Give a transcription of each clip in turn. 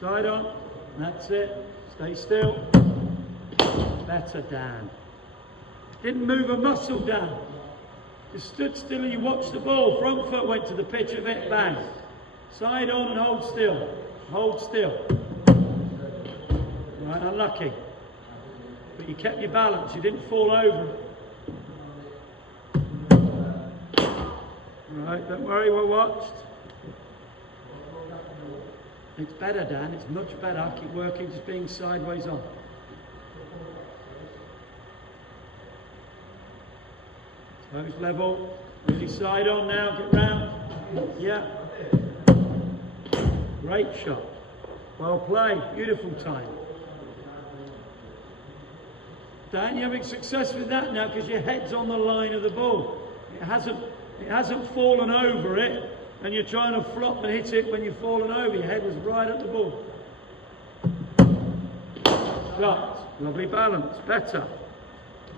Side on. That's it. Stay still. Better, Dan. Didn't move a muscle, Dan. Just stood still and you watched the ball. Front foot went to the pitch of it. Bang. Side on and hold still. Hold still. Right, unlucky. But you kept your balance. You didn't fall over. Right, don't worry, we're watched. It's better, Dan. It's much better. Keep working, just being sideways on. Toes level. Really side on now. Get round. Yeah. Great shot. Well played. Beautiful time. Dan, you're having success with that now because your head's on the line of the ball. It hasn't fallen over it, and you're trying to flop and hit it when you've fallen over. Your head was right at the ball. Shot. Lovely balance. Better.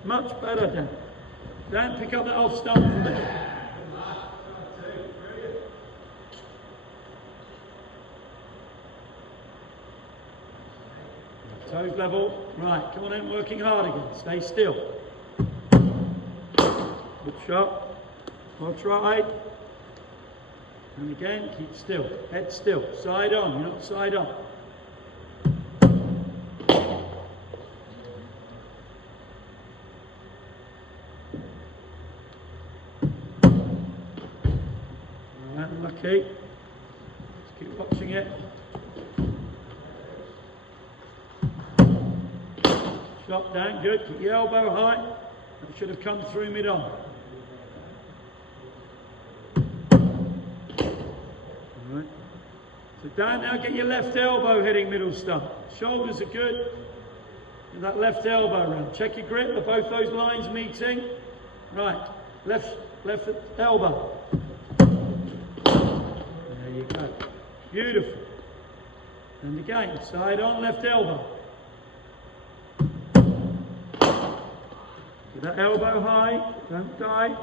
Much better, Dan. Dan, pick up that off stump for me. Toes level. Right, come on in, working hard again. Stay still. Good shot. Watch right. And again, keep still. Head still. Side on. You're not side on. Alright, unlucky. Just keep watching it. Shot down, good. Keep your elbow high. That should have come through mid-on. Alright. So down now, get your left elbow hitting middle stump. Shoulders are good. Get that left elbow round. Check your grip. Are both those lines meeting? Right. Left elbow. There you go. Beautiful. And again, side on, left elbow. Get that elbow high, don't die.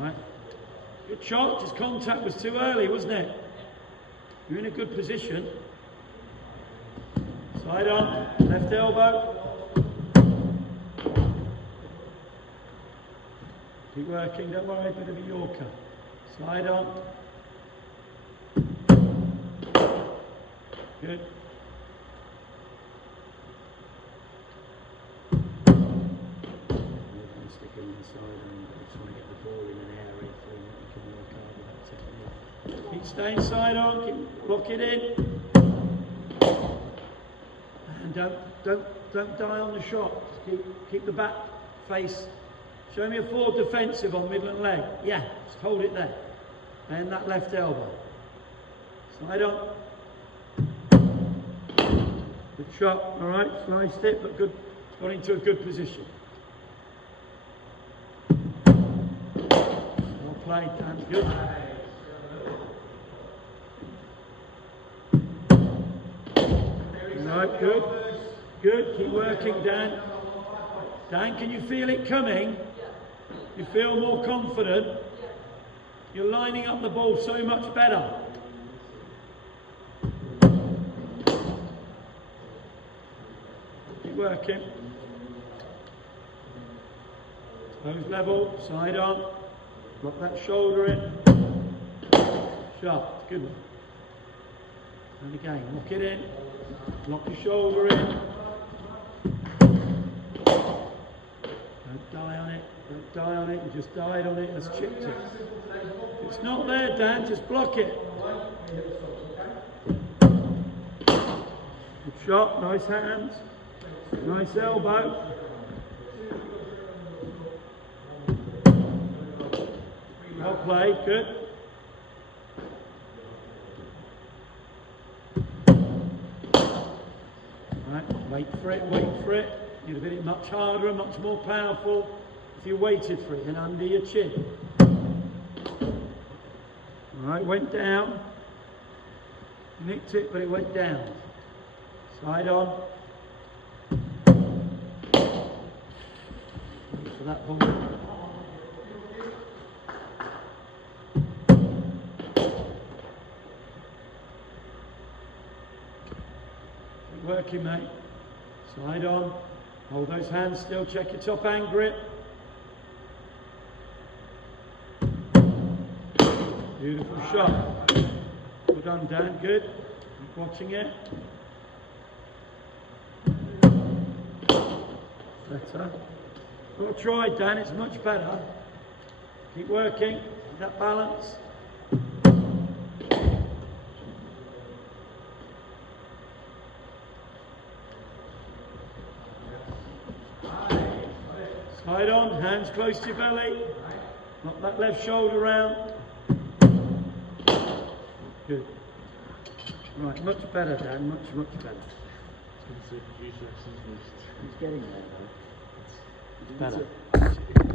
Right. Good shot, just contact was too early, wasn't it? You're in a good position. Side on, left elbow. Keep working, don't worry, bit of a Yorker. Side on. Good. Sticking inside and trying to get the ball in an area so that you can work hard with that technique. Keep staying side on, keep lock it in. And don't die on the shot. Just keep the back face. Show me a forward defensive on Midland leg. Yeah, just hold it there. And that left elbow. Side on. Good shot, alright, sliced it, but good, got into a good position. Well played, Dan, good. Alright, good. Good, keep working, Dan. Dan, can you feel it coming? You feel more confident? You're lining up the ball so much better. Keep working. Toes level, side on. Lock that shoulder in. Shot, good one. And again, lock it in. Lock your shoulder in. Don't die on it. Don't die on it. You just died on it. That's chipped it. If it's not there, Dan, just block it. Good shot. Nice hands. Nice elbow. Well played. Good. Right. Wait for it. Wait for it. You'd have hit it much harder and much more powerful if you waited for it and under your chin. Alright, went down. Nicked it, but it went down. Side on. Wait for that ball. working, mate. Slide on. Hold those hands still. Check your top hand grip. Beautiful shot. Well done, Dan. Good. Keep watching it. Better. Well tried, Dan. It's much better. Keep working. That balance. Slide on, hands close to your belly. Knock that left shoulder round. Good. Right, much better, Dan. Much better. It's going to say producer, He's getting there, though. It's better.